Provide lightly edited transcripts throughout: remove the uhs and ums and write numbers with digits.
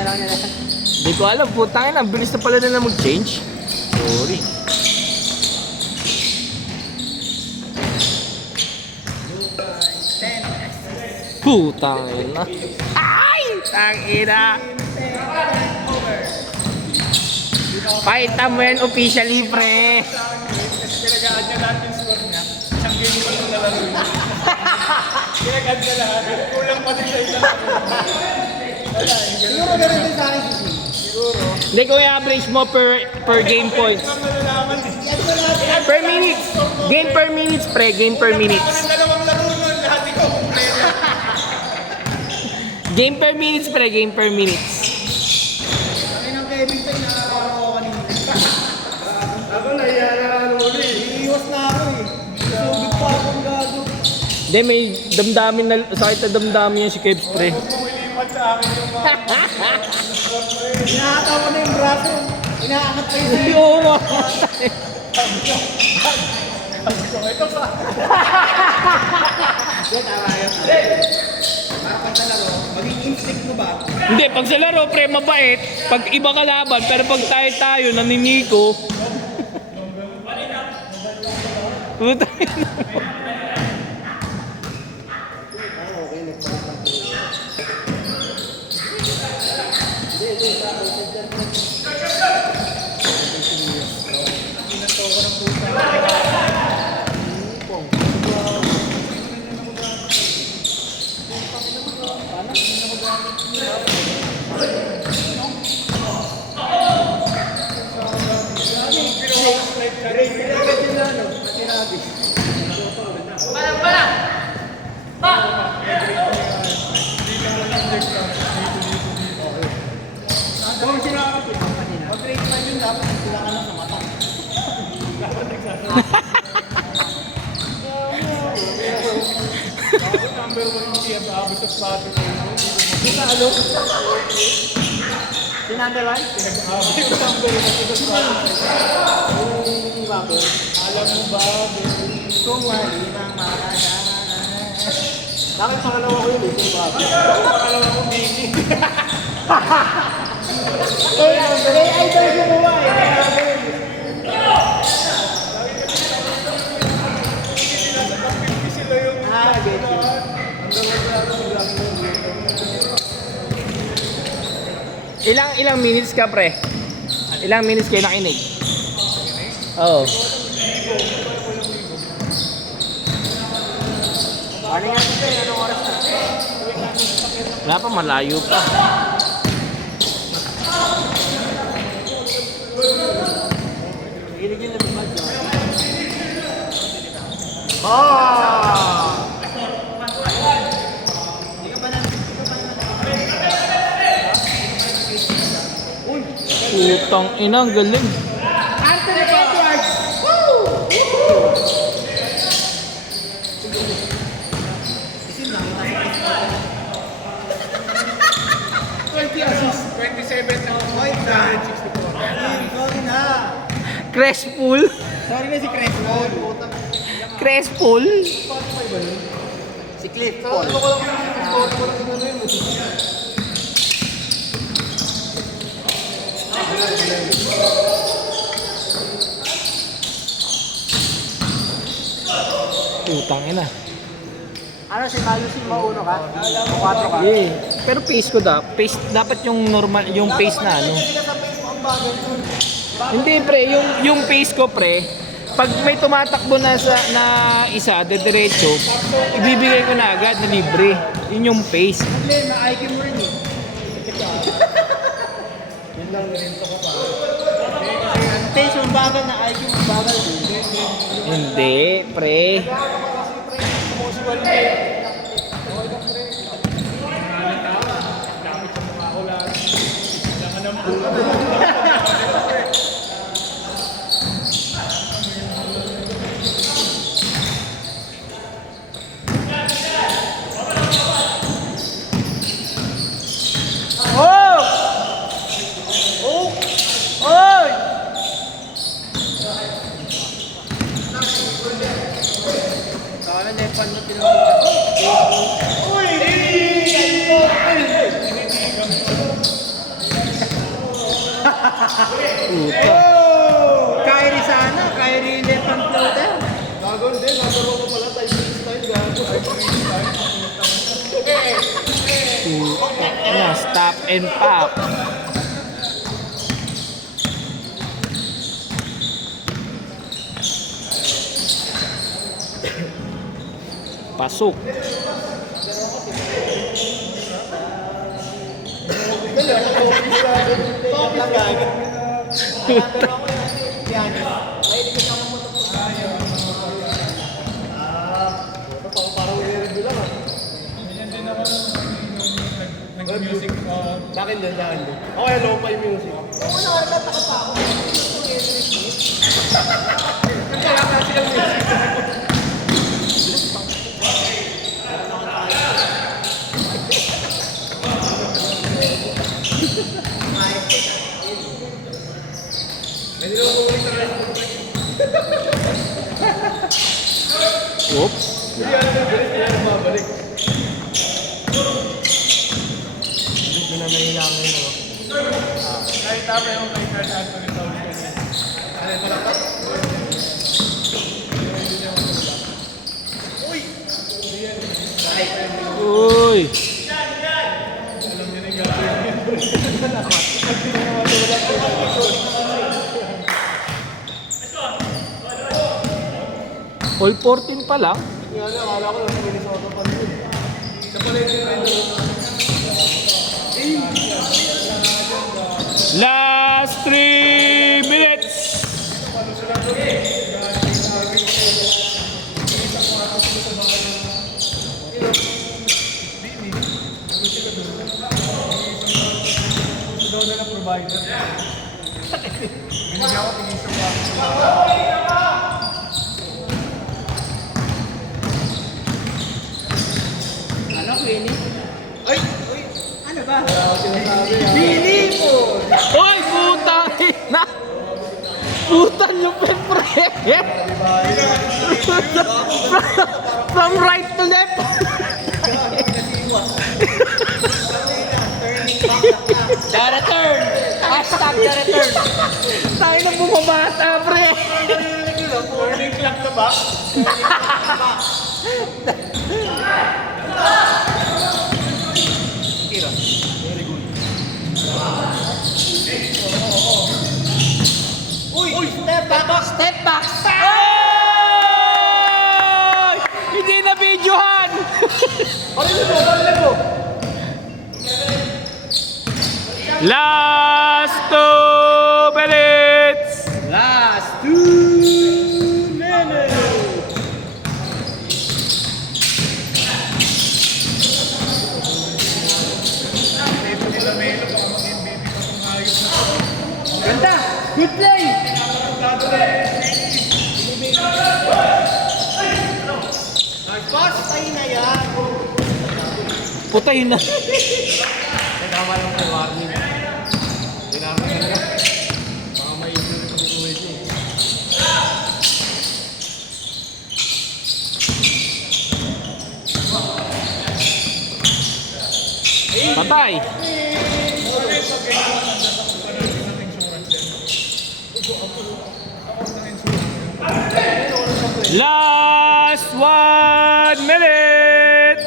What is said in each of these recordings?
na lang nila. Hindi ko alam, putangin, ang bilis na pala nila mag-change. Sorry. Putangin na. Ay! Tangina! Pakita mo yan officially, pre. Pinag-aad niya lahat yung score niya. Isang game pa lang nalaro niya. Pinag-aad niya lahat. Kulang pa din sa isang Siguro na rin sa akin. siguro. Hindi ko i-average mo per game points. Ang malalaman eh. Per minutes. Game per minutes, pre. Game per minutes. Ang dalawang laro nun, lahat ikaw kumpleto. Game per minutes, pre. Game per minutes. Ay, nang Kevin tayo nakakawa ko kanina. Ako nahiya na ano ulit. Iiwas na ako eh. Sugit pa akong gago. Hindi, may damdamin na, sakit na damdamin yan si Kevs, pre. Huwag mo ilipat sa akin yung mga Hinahataw ko na yung braso. Inaangat pa yung sa'yo. Oo nga. ito pa. Tama yun. Para pag sa laro, maging instinct mo ba? Hindi, pag sa laro, pre, mabait. Pag iba kalaban, pero pag tayo, naniniko. Putangin na. Pag-rate man yun, dapat sila ka lang sa mata. Number 1 yung siya ba? Abot sa plato ko. Sino ano? Sinandalan? Abot yung number 1 sa plato ko. Bakit? Alam mo ba, Kung wali mang makakasama. Bakit pangalawa ko yun? Ito ba? Pangalawa ko, Vicky. Idol gumawa eh. Sila yung Get you. Ilang minutes ka, pre? Ilang minutes kayo nakinig? Oo. Ano nga ito eh? Anong oras na? Wala pa, malayo pa. Giligil na ba dyan? Oh! Putang ina, ang galing. Anthony Edwards! Woo! Kasi nakita sa 20 assists. 27 na Point na. 64. Sorry na. Crestful. Sorry na si Crespo. Crestful. Si Cliff Paul. Putang ina. Ano si Malos yung mauno ka? O 4 ka? Yeah. Pero pace ko dapat yung normal, yung pace na ano. Hindi ka sa Facebook ang bagay dun. Hindi, pre, yung pace ko, pre, pag may tumatakbo na isa, diretso, ibibigay ko na agad na libre. Yun yung pace. Problema, IQ mo rin eh. Yun lang rin ito ka pa. Pace yung bagal na IQ yung bagal din. Hindi, pre. Gamit sa mukha ko lahat. Kailangan ng buka. Oh! Oh! Oy! Sana na yung pan na pinag Puta. Kyrie sana, Kyrie left hand floater. Gagawin din, nagkaroon ko pala tayo style, gago. Ayan, stop and pop. Pasok. Top lang gago. Yan. Ay, hindi ko sa mga Parang nire-review lang ah. Nag-music. Sa akin din, sa akin din. Okay, lo-fi music. Oo, nakatataka pa ako. Kaya kasi ang music. Hindi naman bumalik sa rest. Whoop. Hindi ano na bilis, hindi na mabalik. Hindi na nailangan yun, no? Kahit tama yung kay Carl Anthony Towns kasi. Ano yung malakot? Uy! Uy. Alam niya na yung gagawin. All 14 pa lang. Nga na, akala ko nasa Minnesota pa rin. Sa pala yung Last 3 minutes. daw na provider. Binigyan ako tingin sa mga. Ano, Winnie? Ay! Ano ba? Wala ako sinasabi ah. Winnie po! Uy, putang ina. Putan yung pre. From right to left. The return! Hashtag the return! Tayo na bumabata, pre. Morning clock na ba? Uy! Step back! Step back! Ay! Hindi na videohan. Last 2 minutes. Last 2 minutes! Ito nila Melo, baka mag-MVP pa itong hayop na to. Ganda! Good play! Nice pass! Patay na yan! Putay na. Nagkama lang kay warning. Kailangan na lang. Baka may issue rin kung pwede eh. Patay. Last 1 minute.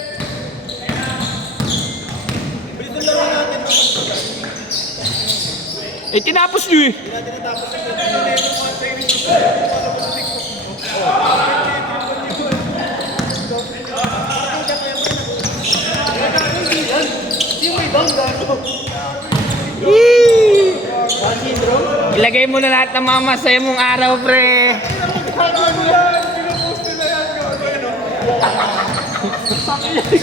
Eh, tinapos nyo eh. Yung may bang gago? Yee! One syndrome? Ilagay mo na lahat ng mga masaya mong araw, pre.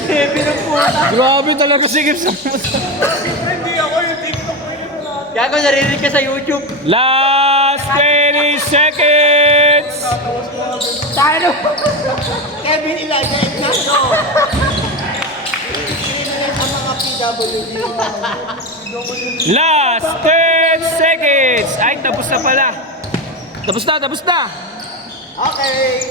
Kevin ang puta! Grabe talaga sigip sa Hindi ako yung TikTok ko yun. Gago, narinig ka sa YouTube! Last 20 seconds. Tayo! Kevin Ilaga Ignacio! Screen sa mga PWD. Last 10 seconds. Ay, tapos na pala. Tapos na. Okay!